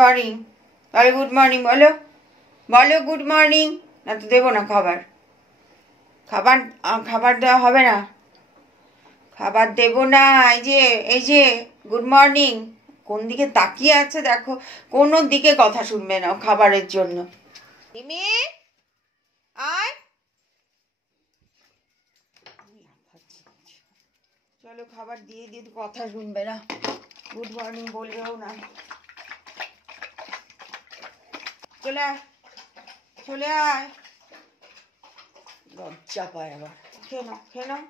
Morning. তাহলে good morning বলো, বলো গুড মর্নিং। না তো দেবো না খাবার, খাবার খাবার দেওয়া হবে না, খাবার দেবো না। এই যে গুড মর্নিং। কোন দিকে তাকিয়ে আছে দেখো, কোনো দিকে কথা শুনবে না খাবারের জন্য। আয়, চলো খাবার দিয়ে দিয়ে কথা শুনবে না, গুড মর্নিং বলবেও না। চলে আয়, চলে আয়, লজ্জা পায় আবার। খেয়ে নাও, খেয়ে নাও,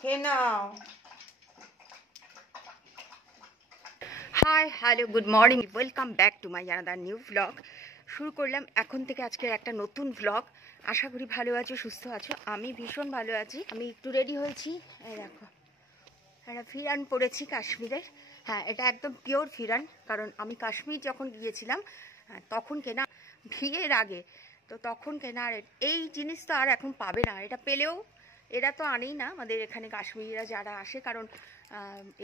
খেয়ে নাও। Hi hello good morning, welcome back to my another new vlog. শুরু করলাম এখন থেকে আজকের একটা নতুন ভ্লগ। আশা করি ভালো আছো, সুস্থ আছো। আমি ভীষণ ভালো আছি। আমি একটু রেডি হয়েছি, এই দেখো একটা ফিরান পরেছি কাশ্মীরের। হ্যাঁ, এটা একদম পিওর ফিরান, কারণ আমি কাশ্মীর যখন গিয়েছিলাম তখন কেনা, বিয়ের আগে তো তখন কেনা। আর এই জিনিস তো আর এখন পাবে না, এটা পেলেও এরা তো আনেই না আমাদের এখানে কাশ্মীরিরা যারা আসে, কারণ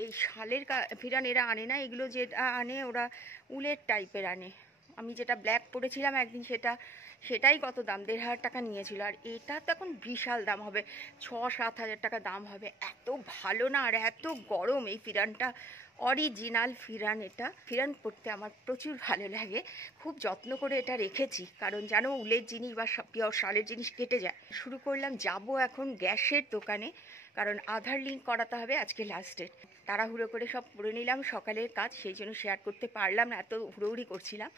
এই শালের ফিরান এরা আনে না। এগুলো যেটা আনে ওরা উলের টাইপের আনে। আমি যেটা ব্ল্যাক পরেছিলাম একদিন, সেটাই কত দাম, ১,৫০০ টাকা নিয়েছিল। আর এটা তো এখন বিশাল দাম হবে, ৬-৭ হাজার টাকা দাম হবে। এত ভালো না, আর এত গরম এই ফিরানটা। অরিজিনাল ফিরান, এটা ফিরান পরতে আমার প্রচুর ভালো লাগে। খুব যত্ন করে এটা রেখেছি, কারণ জানো উলের জিনিস বা পিওর শালের জিনিস কেটে যায়। শুরু করলাম, যাব এখন গ্যাসের দোকানে, কারণ আধার লিঙ্ক করাতে হবে আজকে লাস্ট ডেট। তাড়াহুড়ো করে সব করে নিলাম, সকালের কাজ, সেই জন্য শেয়ার করতে পারলাম না, এত হুড়োহুড়ি করছিলাম।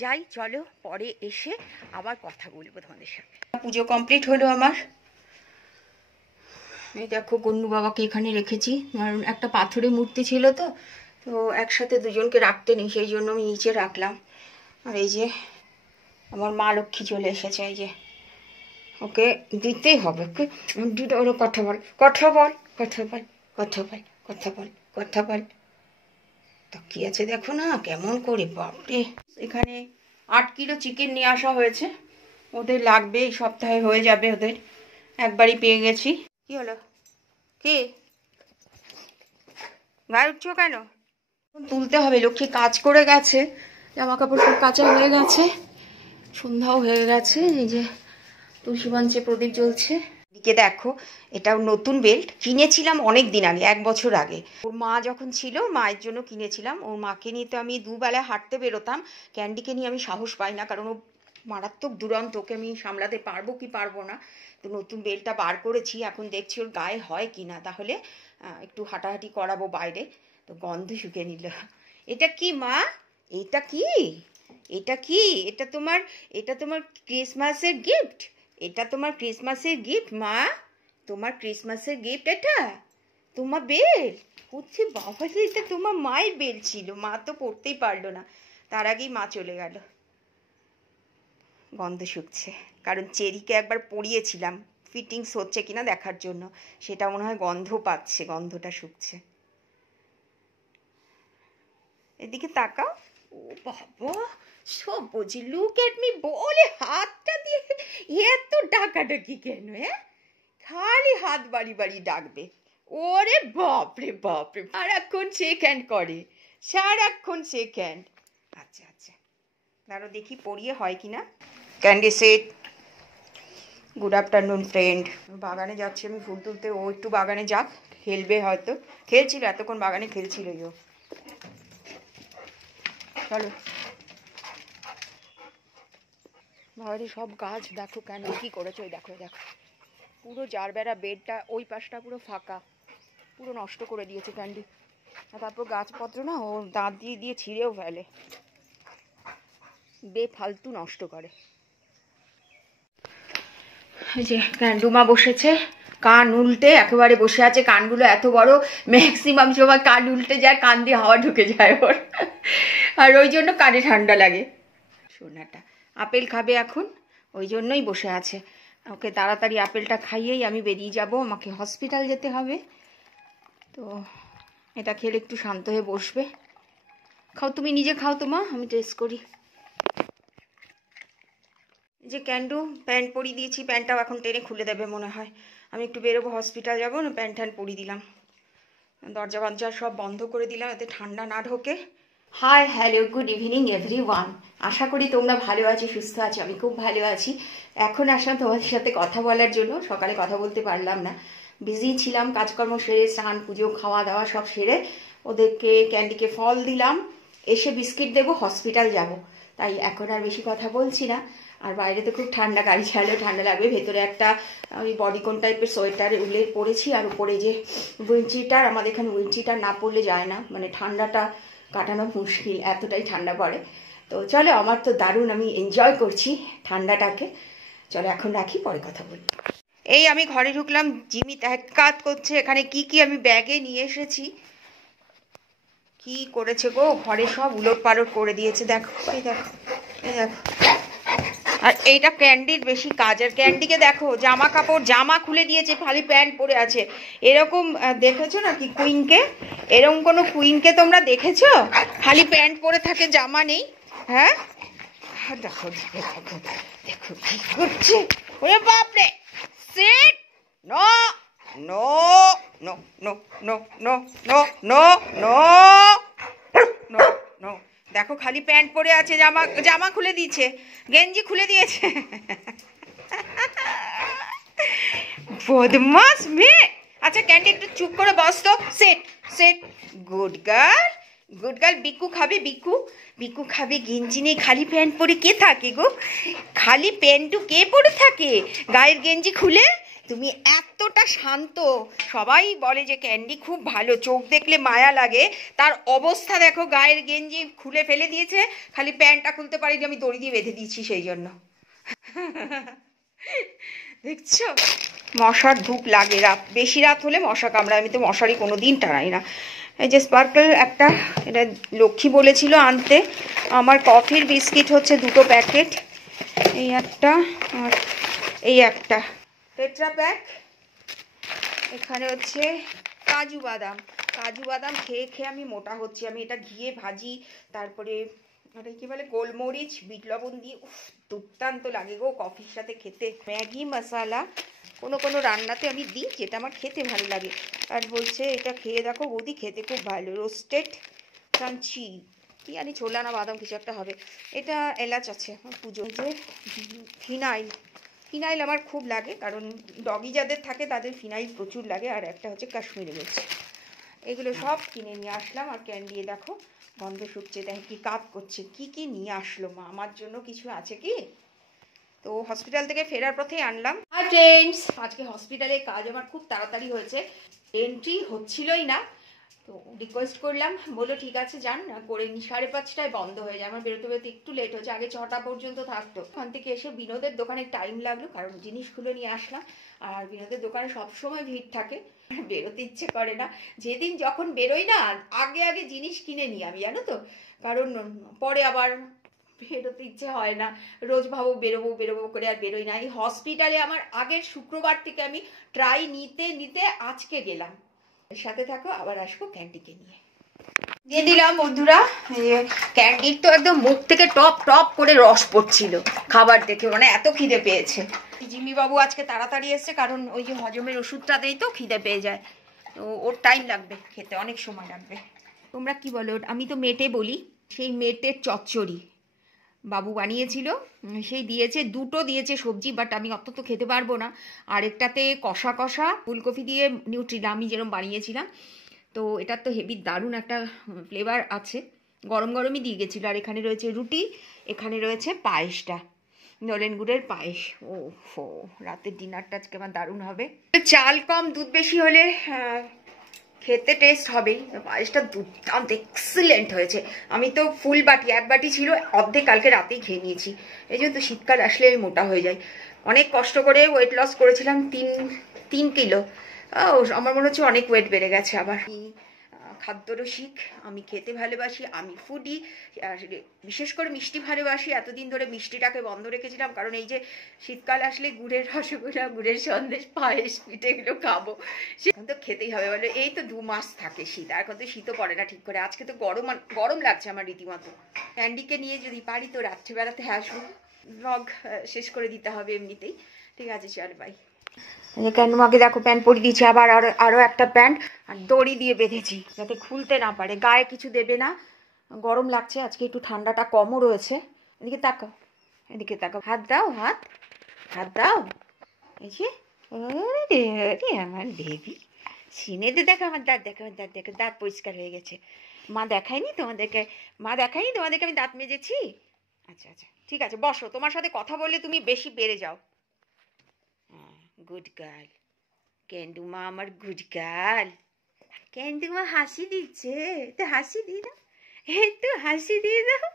যাই চলো, পরে এসে আবার কথা বলবো তোমাদের সাথে। পুজো কমপ্লিট হলো আমার। এই দেখো গন্নু বাবাকে এখানে রেখেছি, কারণ একটা পাথরের মূর্তি ছিল তো তো একসাথে দুজনকে রাখতে নেই, সেই জন্য আমি নিচে রাখলাম। আর এই যে আমার মা লক্ষ্মী চলে এসেছে, এই যে ওকে দিতেই হবে, ওকে দিতে ওরা কথা বল, কথা বল, কথা বল, কথা বল, কথা বল, কথা বল। তাকিয়ে আছে দেখো না কেমন করে, বাপরে। এখানে ৮ কিলো চিকেন নিয়ে আসা হয়েছে, ওদের লাগবে, এই সপ্তাহে হয়ে যাবে ওদের। একবারই পেয়ে গেছি। কি হলো, কি গায়ে উঠছো কেন? তুলতে হবে, লক্ষ্মী কাজ করে গেছে, জামা কাপড় সব কাচা হয়ে গেছে, সন্ধ্যাও হয়ে গেছে। এই যে তুলসী মঞ্চে প্রদীপ জ্বলছে। এদিকে দেখো, এটাও নতুন বেল্ট কিনেছিলাম অনেক দিন আগে, 1 বছর আগে। ওর মা যখন ছিল, মায়ের জন্য কিনেছিলাম। ওর মাকে নিয়ে তো আমি দুবেলা হাঁটতে বেরোতাম, ক্যান্ডিকে নিয়ে আমি সাহস পাই না, কারণ ও মারাত্মক দুরন্ত, ওকে আমি সামলাতে পারবো কি পারবো না। তো নতুন বেল্টটা বার করেছি, এখন দেখছি ওর গায়ে হয় কি না, তাহলে একটু হাঁটাহাঁটি করাবো বাইরে। তো গন্ধ শুকে নিল। এটা কি মা, এটা কি, এটা কি, এটা তোমার ক্রিসমাসের গিফট, এটা তোমার ক্রিসমাসের গিফট মা, তোমার ক্রিসমাসের গিফট এটা, তোমার বেল হচ্ছে। বাবা, এটা তোমার মায়ের বেল ছিল, মা তো পড়তেই পারলো না, তার আগেই মা চলে গেল। গন্ধ শুকছে, কারণ চেরিকে একবার পরিয়েছিলাম ফিটিংস হচ্ছে কিনা দেখার জন্য, সেটা মনে হয় গন্ধ পাচ্ছে, গন্ধটা শুকছে। এদিকে তাকাও, ও বাবা, সব বুঝি, লুক এট মি বলে হাতটা দিয়ে এত ডাকাডাকি কেন? খালি হাত বাড়ি বাড়ি ডাকবে। ওরে বাপরে বাপরে, সারাক্ষণ শেক হ্যান্ড করে, সারাক্ষণ শেক হ্যান্ড। আচ্ছা আচ্ছা, দাঁড়ো দেখি পড়িয়ে হয় কিনা। Candy set, good afternoon friend. বাগানে যাচ্ছি আমি ফুল তুলতে, ও একটু বাগানে যাক, খেলবে হয়তো, খেলছিল এতক্ষণ, বাগানে খেলছিল। চলো, বাইরে সব গাছ দেখো কেন কি করেছে, ওই দেখো দেখো, পুরো জারবেরা বেডটা ওই পাশটা পুরো ফাঁকা, পুরো নষ্ট করে দিয়েছে ক্যান্ডি। আর তারপর গাছপত্র না ও দাঁত দিয়ে দিয়ে ছিঁড়েও ফেলে, বেফালতু নষ্ট করে। এই যে ক্যান্ডুমা বসেছে, কান উল্টে একেবারে বসে আছে, কানগুলো এত বড়, ম্যাক্সিমাম সময় কান উল্টে যায়, কান দিয়ে হাওয়া ঢুকে যায় ওর, আর ওই জন্য কানে ঠান্ডা লাগে। সোনাটা আপেল খাবে এখন, ওই জন্যই বসে আছে। ওকে তাড়াতাড়ি আপেলটা খাইয়েই আমি বেরিয়ে যাব, আমাকে হসপিটাল যেতে হবে। তো এটা খেলে একটু শান্ত হয়ে বসবে। খাও, তুমি নিজে খাও তো মা, আমি টেস্ট করি। যে ক্যান্ডু প্যান্ট পরিয়ে দিয়েছি, প্যান্টটাও এখন টেনে খুলে দেবে মনে হয়। আমি একটু বেরোবো, হসপিটাল যাবো না, প্যান্ট ট্যান্ট পরিয়ে দিলাম, দরজা বরজা সব বন্ধ করে দিলাম, এতে ঠান্ডা না ঢোকে। Hi hello good evening everyone. আশা করি তোমরা ভালো আছো, সুস্থ আছো। আমি খুব ভালো আছি। এখন আসলাম তোমাদের সাথে কথা বলার জন্য। সকালে কথা বলতে পারলাম না, বিজি ছিলাম। কাজকর্ম সেরে, স্নান পুজো খাওয়া দাওয়া সব সেরে ওদেরকে ক্যান্ডিকে ফল দিলাম, এসে বিস্কিট দেবো, হসপিটাল যাব। তাই এখন আর বেশি কথা বলছি না। আর বাইরে তো খুব ঠান্ডা, গাড়ি ছাড়লেও ঠান্ডা লাগবে। ভেতরে একটা ওই বডিকন টাইপের সোয়েটার উলে পরেছি, আর উপরে যে উইন্ডচিটার, আমাদের এখানে উইন্ডচিটার না পরলে যায় না, মানে ঠান্ডাটা কাটানো মুশকিল, এতটাই ঠান্ডা পড়ে। তো চলো, আমার তো দারুণ, আমি এনজয় করছি ঠান্ডাটাকে। চলো এখন রাখি, পরে কথা বলি। এই আমি ঘরে ঢুকলাম, জিমি কাজ করছে। এখানে কি কি আমি ব্যাগে নিয়ে এসেছি, কি করেছে গো, ঘরে সব উলট পালট করে দিয়েছে। দেখো, এই দেখো, এই দেখো। আর এইটা ক্যান্ডির বেশি কাজ। আর ক্যান্ডিকে দেখো, জামা কাপড়, জামা খুলে দিয়েছে, খালি প্যান্ট পরে আছে। এরকম দেখেছো নাকি কুইনকে? এরকম কোনো কুইনকে তোমরা দেখেছো খালি প্যান্ট পরে থাকে, জামা নেই? হ্যাঁ, দেখো দেখো দেখো কি করছে। ওরে বাপরে, shit, no no no no no no no no no no no. দেখো, খালি প্যান্ট পরে আছে, জামা জামা খুলে দিয়েছে, গেঞ্জি খুলে দিয়েছে। বদমাস মেয়ে। আচ্ছা ক্যান্ডি, একটু চুপ করে বস তো। Sit sit, good girl, good girl. বিকু খাবে, বিকু, বিকু খাবে। গেঞ্জি নেই, খালি প্যান্ট পরে কে থাকে গো? খালি প্যান্টু কে পরে থাকে গায়ের গেঞ্জি খুলে? তুমি এতটা শান্ত, সবাই বলে যে ক্যান্ডি খুব ভালো, চোখ দেখলে মায়া লাগে। তার অবস্থা দেখো, গায়ের গেঞ্জি খুলে ফেলে দিয়েছে, খালি প্যান্টটা খুলতে পারিনি, আমি দড়ি দিয়ে বেঁধে দিয়েছি সেই জন্য। দেখছো, মশার ধূপ লাগে, রাত বেশি রাত হলে মশা কামড়ায়। আমি তো মশারি কোনো দিন টানাই না। এই যে স্পার্কল একটা, এটা লক্ষ্মী বলেছিল আনতে। আমার কফির বিস্কিট হচ্ছে 2টো প্যাকেট, এই একটা আর এই একটা টেট্রা প্যাক। এখানে হচ্ছে কাজু বাদাম। কাজু বাদাম খেয়ে খেয়ে আমি মোটা হচ্ছি। আমি এটা ঘিয়ে ভাজি, তারপরে ওটা কি বলে, গোলমরিচ বিট লবণ দিয়ে, উফ দুর্দান্ত লাগে গো কফির সাথে খেতে। ম্যাগি মশলা কোনো কোনো রান্নাতে আমি দিই, যেটা আমার খেতে ভালো লাগে। আর বলছে এটা খেয়ে দেখো বৌদি, খেতে খুব ভালো, রোস্টেড ক্রাঞ্চি, কি জানি ছোলা না বাদাম কিছু একটা হবে। এটা এলাচ আছে, পুজো। যে ফিনাইল, ফিনাইল আমার খুব লাগে, কারণ ডগি যাদের থাকে তাদের ফিনাইল প্রচুর লাগে। আর একটা হচ্ছে কাশ্মীরি মির্চ। এগুলো সব কিনে নিয়ে আসলাম। আর ক্যান্ডি দেখো গন্ধ শুকছে, দেখে কি কাজ করছে। কি কি নিয়ে আসলো মা, আমার জন্য কিছু আছে কি? তো হসপিটাল থেকে ফেরার পথেই আনলাম। হাই ফ্রেন্ডস, আজকে হসপিটালে কাজ আমার খুব তাড়াতাড়ি হয়েছে, এন্ট্রি হচ্ছিলই না। তো রিকোয়েস্ট করলাম, বললো ঠিক আছে যান করে নি। 5:30টায় বন্ধ হয়ে যায়। আমার বেরোতে বেরোতে একটু লেট হচ্ছে, আগে 6টা পর্যন্ত থাকতো। ওখান থেকে এসে বিনোদের দোকানে টাইম লাগলো, কারণ জিনিসগুলো নিয়ে আসলাম। আর বিনোদের দোকানে সবসময় ভিড় থাকে, বেরোতে ইচ্ছে করে না। যেদিন যখন বেরোই না, আগে আগে জিনিস কিনে নিই আমি, জানো তো। কারণ পরে আবার বেরোতে ইচ্ছে হয় না। রোজ ভাবো বেরোবো বেরোবো করে, আর বেরোই না। এই হসপিটালে আমার আগের শুক্রবার থেকে আমি ট্রাই নিতে নিতে আজকে গেলাম। সাথে থাকো, আবার আসবো ক্যান্ডিকে নিয়ে। দিয়ে দিলাম বন্ধুরা। ক্যান্ডির তো একদম মুখ থেকে টপ টপ করে রস পড়ছিল খাবার দেখে, মানে এত খিদে পেয়েছে। জিমি বাবু আজকে তাড়াতাড়ি এসছে, কারণ ওই যে হজমের ওষুধটা দেয় তো, খিদে পেয়ে যায়। তো ওর টাইম লাগবে খেতে, অনেক সময় লাগবে। তোমরা কি বলো? আমি তো মেটে বলি। সেই মেটের চচ্চড়ি বাবু বানিয়েছিল, সেই দিয়েছে, 2টো দিয়েছে সবজি, বাট আমি অত তো খেতে পারবো না। আরেকটাতে কষা কষা ফুলকপি দিয়ে নিউট্রিলা, আমি যেরকম বানিয়েছিলাম। তো এটার তো হেভি দারুণ একটা ফ্লেভার আছে, গরম গরমই দিয়ে গেছিলো। আর এখানে রয়েছে রুটি, এখানে রয়েছে পায়েসটা, নলেন গুড়ের পায়েস। ও হো, রাতের ডিনারটা আজকে আমার দারুণ হবে। চাল কম দুধ বেশি হলে খেতে টেস্ট হবেই। পায়েসটা দুর্দান্ত এক্সিলেন্ট হয়েছে। আমি তো ফুল বাটি, 1 বাটি ছিল, অর্ধেক কালকে রাতেই খেয়ে নিয়েছি। এই জন্য তো শীতকাল আসলে আমি মোটা হয়ে যাই। অনেক কষ্ট করে ওয়েট লস করেছিলাম, 3 কিলো। আমার মনে হচ্ছে অনেক ওয়েট বেড়ে গেছে আবার। খাদ্যরসিক, আমি খেতে ভালোবাসি, আমি ফুডি। আর বিশেষ করে মিষ্টি ভালোবাসি। এতদিন ধরে মিষ্টিটাকে বন্ধ রেখেছিলাম, কারণ এই যে শীতকাল আসলে গুড়ের রসগোল্লা, গুড়ের সন্দেশ, পায়েস, পিঠে এগুলো খাবো, সেখান তো খেতেই হবে। বলে এই তো 2 মাস থাকে শীত, আর এখন তো শীতও পড়ে না ঠিক করে। আজকে তো গরম গরম লাগছে আমার রীতিমতো। ক্যান্ডিকে নিয়ে যদি পারি তো রাত্রিবেলাতে আসবো, ব্লগ শেষ করে দিতে হবে এমনিতেই। ঠিক আছে, চল বাই। কেন মাকে দেখো প্যান্ট পরিয়ে দিয়েছি, আবার আরো একটা প্যান্ট আর দড়ি দিয়ে বেঁধেছি যাতে খুলতে না পারে। গায়ে কিছু দেবে না, গরম লাগছে, আজকে একটু ঠান্ডাটা কমও রয়েছে। এদিকে তাকাও, এদিকে তাকাও, হাত দাও, হাত হাত দাও। এই যে আমার বেবি সিনেতে দেখো, আমার দাঁত দেখো, আমার দাঁত দেখো, দাঁত পরিষ্কার হয়ে গেছে। মা দেখায়নি তোমাদেরকে, মা দেখায়নি তোমাদেরকে আমি দাঁত মেজেছি? আচ্ছা আচ্ছা, ঠিক আছে, বসো। তোমার সাথে কথা বললে তুমি বেশি বেড়ে যাও। হ্যাঁ, গুড গার্ল। কেন্দুমা আমার গুড গার্ল। কেন্দুমা হাসি দিচ্ছে, তো হাসি দিয়ে দাও, একটু হাসি দিয়ে দাও।